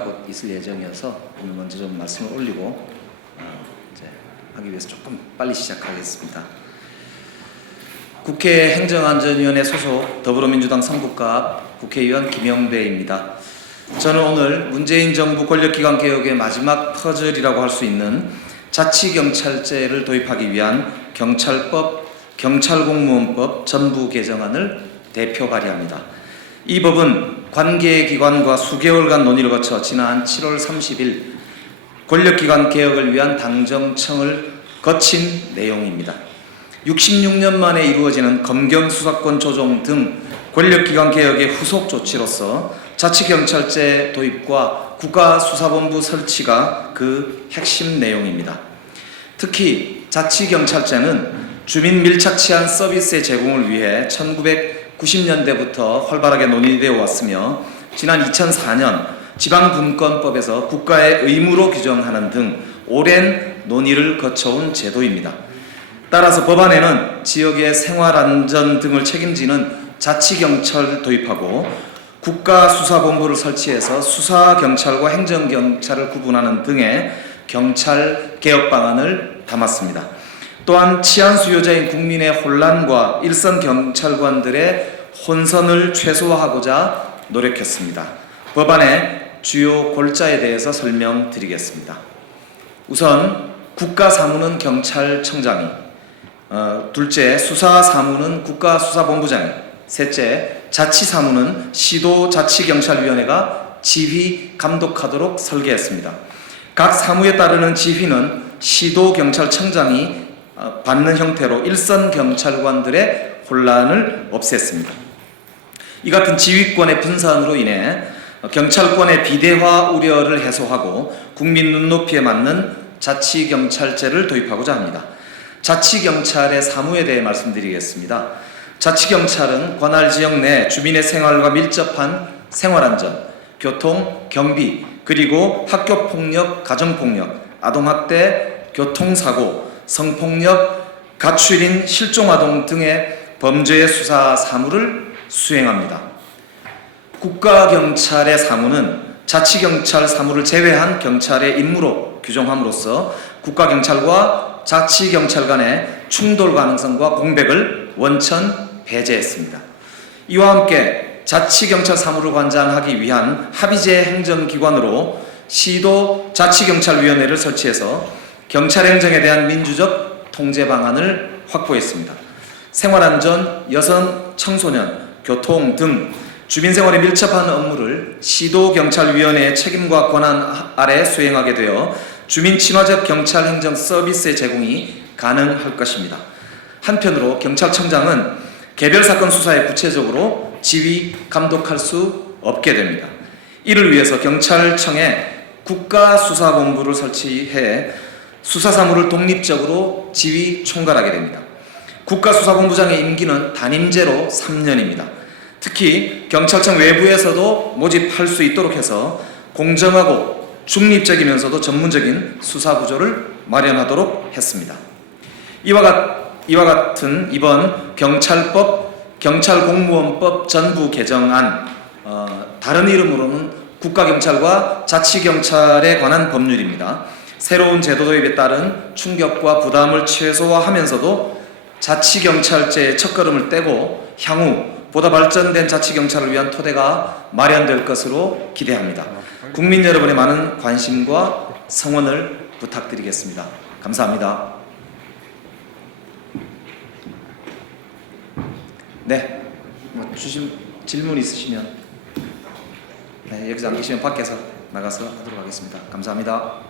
심의가 곧 있을 예정이어서 오늘 먼저 좀 말씀을 올리고 이제 하기 위해서 조금 빨리 시작하겠습니다. 국회 행정안전위원회 소속 더불어민주당 성북갑 국회의원 김영배입니다. 저는 오늘 문재인 정부 권력기관 개혁의 마지막 퍼즐이라고 할 수 있는 자치경찰제를 도입하기 위한 경찰법, 경찰공무원법 전부 개정안을 대표 발의합니다. 이 법은 관계기관과 수개월간 논의를 거쳐 지난 7월 30일 권력기관 개혁을 위한 당정청을 거친 내용입니다. 66년 만에 이루어지는 검경수사권 조정 등 권력기관 개혁의 후속 조치로서 자치경찰제 도입과 국가수사본부 설치가 그 핵심 내용입니다. 특히 자치경찰제는 주민 밀착 치안 서비스의 제공을 위해 1990년대부터 활발하게 논의되어 왔으며 지난 2004년 지방분권법에서 국가의 의무로 규정하는 등 오랜 논의를 거쳐온 제도입니다. 따라서 법안에는 지역의 생활안전 등을 책임지는 자치경찰을 도입하고 국가수사본부를 설치해서 수사경찰과 행정경찰을 구분하는 등의 경찰개혁 방안을 담았습니다. 또한 치안 수요자인 국민의 혼란과 일선 경찰관들의 혼선을 최소화하고자 노력했습니다. 법안의 주요 골자에 대해서 설명드리겠습니다. 우선 국가사무는 경찰청장이, 둘째 수사사무는 국가수사본부장이, 셋째 자치사무는 시도자치경찰위원회가 지휘 감독하도록 설계했습니다. 각 사무에 따르는 지휘는 시도경찰청장이 받는 형태로 일선 경찰관들의 혼란을 없앴습니다. 이 같은 지휘권의 분산으로 인해 경찰권의 비대화 우려를 해소하고 국민 눈높이에 맞는 자치경찰제를 도입하고자 합니다. 자치경찰의 사무에 대해 말씀드리겠습니다. 자치경찰은 관할 지역 내 주민의 생활과 밀접한 생활안전, 교통, 경비, 그리고 학교폭력, 가정폭력, 아동학대, 교통사고, 성폭력, 가출인, 실종아동 등의 범죄의 수사 사무를 수행합니다. 국가경찰의 사무는 자치경찰 사무를 제외한 경찰의 임무로 규정함으로써 국가경찰과 자치경찰 간의 충돌 가능성과 공백을 원천 배제했습니다. 이와 함께 자치경찰 사무를 관장하기 위한 합의제 행정기관으로 시도자치경찰위원회를 설치해서 경찰행정에 대한 민주적 통제 방안을 확보했습니다. 생활안전, 여성, 청소년, 교통 등 주민생활에 밀접한 업무를 시도경찰위원회의 책임과 권한 아래 수행하게 되어 주민 친화적 경찰행정 서비스의 제공이 가능할 것입니다. 한편으로 경찰청장은 개별 사건 수사에 구체적으로 지휘, 감독할 수 없게 됩니다. 이를 위해서 경찰청에 국가수사본부를 설치해 수사사무를 독립적으로 지휘, 총괄하게 됩니다. 국가수사본부장의 임기는 단임제로 3년입니다. 특히 경찰청 외부에서도 모집할 수 있도록 해서 공정하고 중립적이면서도 전문적인 수사구조를 마련하도록 했습니다. 이와 같은 이번 경찰법, 경찰공무원법 전부 개정안, 다른 이름으로는 국가경찰과 자치경찰에 관한 법률입니다. 새로운 제도 도입에 따른 충격과 부담을 최소화하면서도 자치경찰제의 첫걸음을 떼고 향후 보다 발전된 자치경찰을 위한 토대가 마련될 것으로 기대합니다. 국민 여러분의 많은 관심과 성원을 부탁드리겠습니다. 감사합니다. 네, 주실 질문 있으시면 여기서 안 계시면 밖에서 나가서 하도록 하겠습니다. 감사합니다.